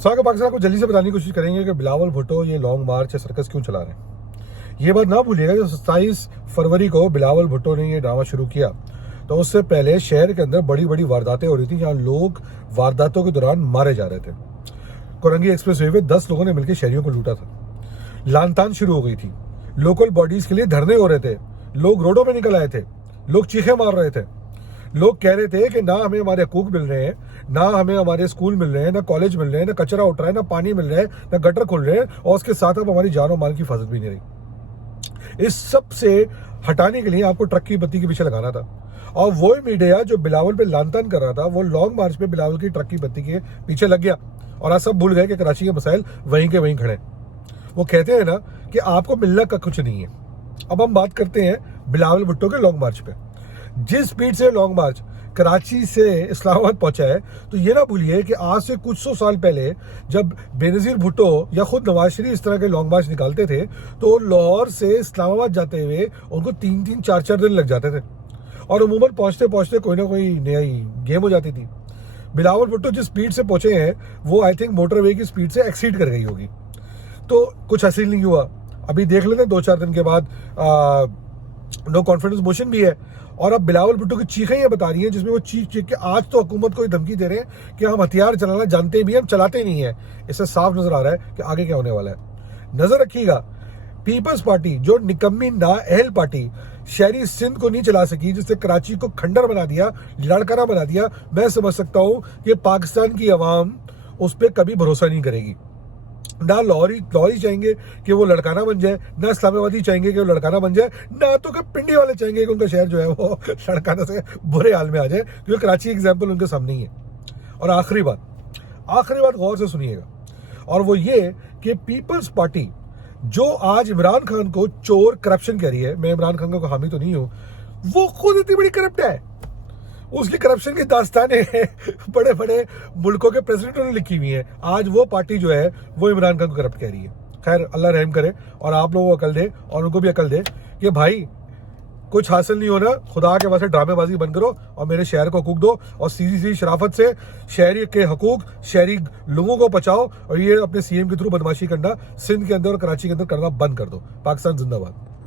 सागर पाकिस्तान को जल्दी से बताने की कोशिश करेंगे कि बिलावल भुट्टो ये लॉन्ग मार्च या सर्कस क्यों चला रहे हैं। ये बात ना भूलिएगा, जो 27 फरवरी को बिलावल भुट्टो ने ये ड्रामा शुरू किया तो उससे पहले शहर के अंदर बड़ी बड़ी वारदातें हो रही थी, जहाँ लोग वारदातों के दौरान मारे जा रहे थे। कोरंगी एक्सप्रेस वे पे 10 लोगों ने मिलकर शहरियों को लूटा था। लानतान शुरू हो गई थी, लोकल बॉडीज के लिए धरने हो रहे थे, लोग रोडों में निकल आए थे, लोग चीखे मार रहे थे, लोग कह रहे थे कि ना हमें हमारे हकूक मिल रहे हैं, ना हमें हमारे स्कूल मिल रहे हैं, ना कॉलेज मिल रहे हैं, ना कचरा उठ रहा है, ना पानी मिल रहा है, ना गटर खुल रहे हैं, और उसके साथ अब हमारी जान और माल की हिफाजत भी नहीं रही। इस सब से हटाने के लिए आपको ट्रक की बत्ती के पीछे लगाना था, और वो मीडिया जो बिलावल पे लानतान कर रहा था वो लॉन्ग मार्च पे बिलावल की ट्रक की बत्ती के पीछे लग गया, और आज सब भूल गए कि कराची के मसाइल वहीं के वहीं खड़े। वो कहते हैं ना कि आपको मिलना का कुछ नहीं है। अब हम बात करते हैं बिलावल भुट्टो के लॉन्ग मार्च पे। जिस स्पीड से लॉन्ग मार्च कराची से इस्लामाबाद पहुंचा है, तो ये ना भूलिए कि आज से कुछ 100 साल पहले जब बेनजीर भुट्टो या खुद नवाज शरीफ इस तरह के लॉन्ग मार्च निकालते थे तो लाहौर से इस्लामाबाद जाते हुए उनको 3-3, 4-4 दिन लग जाते थे, और अमूमन पहुंचते पहुंचते कोई ना कोई नई गेम हो जाती थी। बिलावल भुट्टो जिस स्पीड से पहुंचे हैं वो आई थिंक मोटरवे की स्पीड से एक्सीड कर गई होगी, तो कुछ हासिल नहीं हुआ। अभी देख लेते हैं 2-4 दिन के बाद नो कॉन्फिडेंस मोशन भी है, और अब बिलावल भुट्टो की चीखें ये बता रही हैं जिसमें वो चीख के आज तो हुकूमत को धमकी दे रहे हैं कि हम हथियार चलाना जानते भी हैं, हम चलाते नहीं है। इससे साफ नजर आ रहा है कि आगे क्या होने वाला है। नजर रखिएगा, पीपल्स पार्टी जो निकम्मी नाअहल पार्टी शहरी सिंध को नहीं चला सकी, जिससे कराची को खंडर बना दिया, लड़काना बना दिया, मैं समझ सकता हूं कि पाकिस्तान की आवाम उस पर कभी भरोसा नहीं करेगी। ना लाहौरी चाहेंगे कि वो लड़काना बन जाए, ना इस्लामाबादी चाहेंगे कि वो लड़काना बन जाए, ना तो कि पिंडी वाले चाहेंगे कि उनका शहर जो है वो लड़काना से बुरे हाल में आ जाए, क्योंकि कराची एग्जाम्पल उनके सामने ही है। और आखिरी बात गौर से सुनिएगा, और वो ये कि पीपल्स पार्टी जो आज इमरान खान को चोर करप्शन कह रही है, मैं इमरान खान का हामी तो नहीं हूं, वो खुद इतनी बड़ी करप्ट है। उसकी करप्शन की दास्तानें बड़े बड़े मुल्कों के प्रेसिडेंटों ने लिखी हुई हैं। आज वो पार्टी जो है वो इमरान खान को करप्ट कह रही है। खैर, अल्लाह रहम करे और आप लोगों को अकल दे और उनको भी अकल दे कि भाई कुछ हासिल नहीं होना, खुदा के वास्ते ड्रामेबाजी बंद करो और मेरे शहर को हकूक दो, और सीधी शराफत से शहरी के हकूक, शहरी लोगों को बचाओ, और ये अपने सीएम के थ्रू बदमाशी करना सिंध के अंदर और कराची के अंदर करना बंद कर दो। पाकिस्तान जिंदाबाद।